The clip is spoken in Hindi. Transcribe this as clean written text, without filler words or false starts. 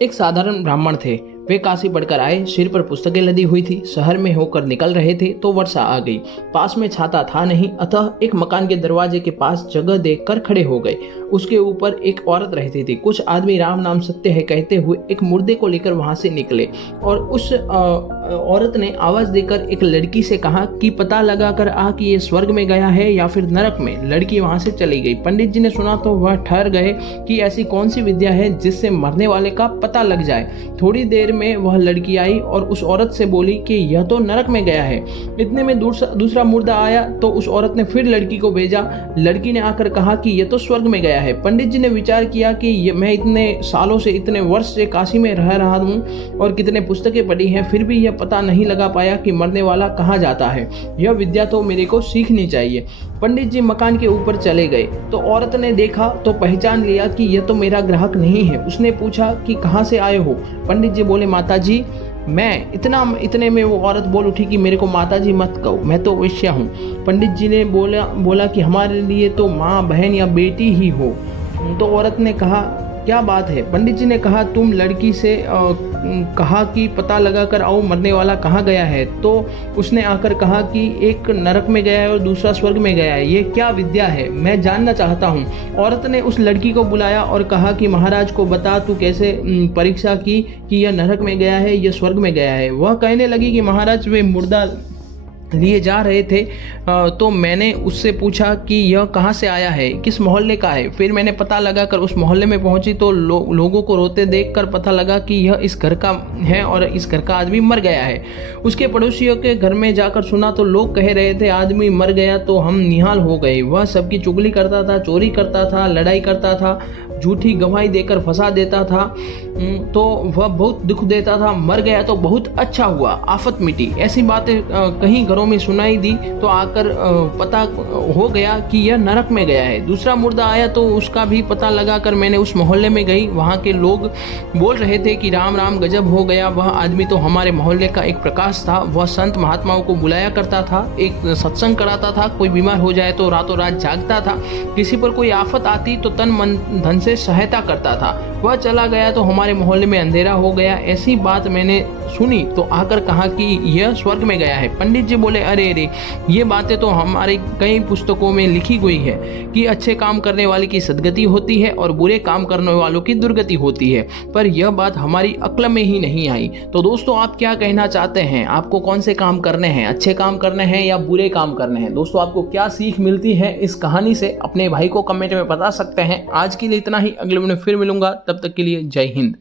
एक साधारण ब्राह्मण थे। वे काशी पढ़कर आए, सिर पर पुस्तकें लदी हुई थी। शहर में होकर निकल रहे थे तो वर्षा आ गई। पास में छाता था नहीं, अतः एक मकान के दरवाजे के पास जगह देखकर खड़े हो गए। उसके ऊपर एक औरत रहती थी। कुछ आदमी राम नाम सत्य है कहते हुए एक मुर्दे को लेकर वहां से निकले और उस औरत ने आवाज देकर एक लड़की से कहा कि पता लगा कर आ कि ये स्वर्ग में गया है या फिर नरक में। लड़की वहां से चली गई। पंडित जी ने सुना तो वह ठहर गए कि ऐसी कौन सी विद्या है जिससे मरने वाले का पता लग जाए। थोड़ी देर में वह लड़की आई और उस औरत से बोली कि यह तो नरक में गया है। इतने में दूसरा मुर्दा आया तो उस औरत ने फिर लड़की को भेजा। लड़की ने आकर कहा कि यह तो स्वर्ग में गया है। पंडित जी ने विचार किया कि मैं इतने सालों से, इतने वर्ष से काशी में रह रहा हूँ और कितने पुस्तकें पढ़ी हैं, फिर भी यह पता नहीं लगा पाया कि मरने वाला कहाँ जाता है। यह विद्या तो मेरे को सीखनी चाहिए। पंडित जी मकान के ऊपर चले गए तो औरत ने देखा तो पहचान लिया कि यह तो मेरा ग्राहक नहीं है। उसने पूछा कि कहाँ से आए हो। पंडित जी बोले, माता जी मैं इतने में वो औरत बोल उठी कि मेरे को माता जी मत कहो, मैं तो वेश्या हूँ। पंडित जी ने बोला कि हमारे लिए तो माँ, बहन या बेटी ही हो। तो औरत ने कहा, क्या बात है? पंडित जी ने कहा, तुम लड़की से कहा कि पता लगा कर आओ मरने वाला कहाँ गया है, तो उसने आकर कहा कि एक नरक में गया है और दूसरा स्वर्ग में गया है। ये क्या विद्या है, मैं जानना चाहता हूँ। औरत ने उस लड़की को बुलाया और कहा कि महाराज को बता, तू कैसे परीक्षा की कि यह नरक में गया है, यह स्वर्ग में गया है। वह कहने लगी कि महाराज वे मुर्दा लिए जा रहे थे तो मैंने उससे पूछा कि यह कहाँ से आया है, किस मोहल्ले का है। फिर मैंने पता लगा कर उस मोहल्ले में पहुंची तो लोगों को रोते देखकर पता लगा कि यह इस घर का है और इस घर का आदमी मर गया है। उसके पड़ोसियों के घर में जाकर सुना तो लोग कह रहे थे आदमी मर गया तो हम निहाल हो गए। वह सबकी चुगली करता था, चोरी करता था, लड़ाई करता था, झूठी गवाही देकर फंसा देता था, तो वह बहुत दुख देता था। मर गया तो बहुत अच्छा हुआ, आफत मिटी। ऐसी बातें कहीं घरों में सुनाई दी तो आकर पता हो गया कि यह नरक में गया है। दूसरा मुर्दा आया तो उसका भी पता लगा कर मैंने उस मोहल्ले में गई। वहाँ के लोग बोल रहे थे कि राम राम गजब हो गया, वह आदमी तो हमारे मोहल्ले का एक प्रकाश था। वह संत महात्माओं को बुलाया करता था, एक सत्संग कराता था, कोई बीमार हो जाए तो रातों रात जागता था, किसी पर कोई आफत आती तो तन मन धन से सहायता करता था। वह चला गया तो हमारे मोहल्ले में अंधेरा हो गया। ऐसी बात मैंने सुनी तो आकर कहा कि यह स्वर्ग में गया है। पंडित जी बोले, अरे ये बातें तो हमारे कई पुस्तकों में लिखी गई है कि अच्छे काम करने वाले की सदगति होती है और बुरे काम करने वालों की दुर्गति होती है, पर यह बात हमारी अक्ल में ही नहीं आई। तो दोस्तों, आप क्या कहना चाहते हैं? आपको कौन से काम करने हैं? अच्छे काम करने हैं या बुरे काम करने हैं? दोस्तों, आपको क्या सीख मिलती है इस कहानी से? अपने भाई को कमेंट में बता सकते हैं। आज के लिए इतना ही, अगले वीडियो में फिर मिलूंगा, तब तक के लिए जय हिंद।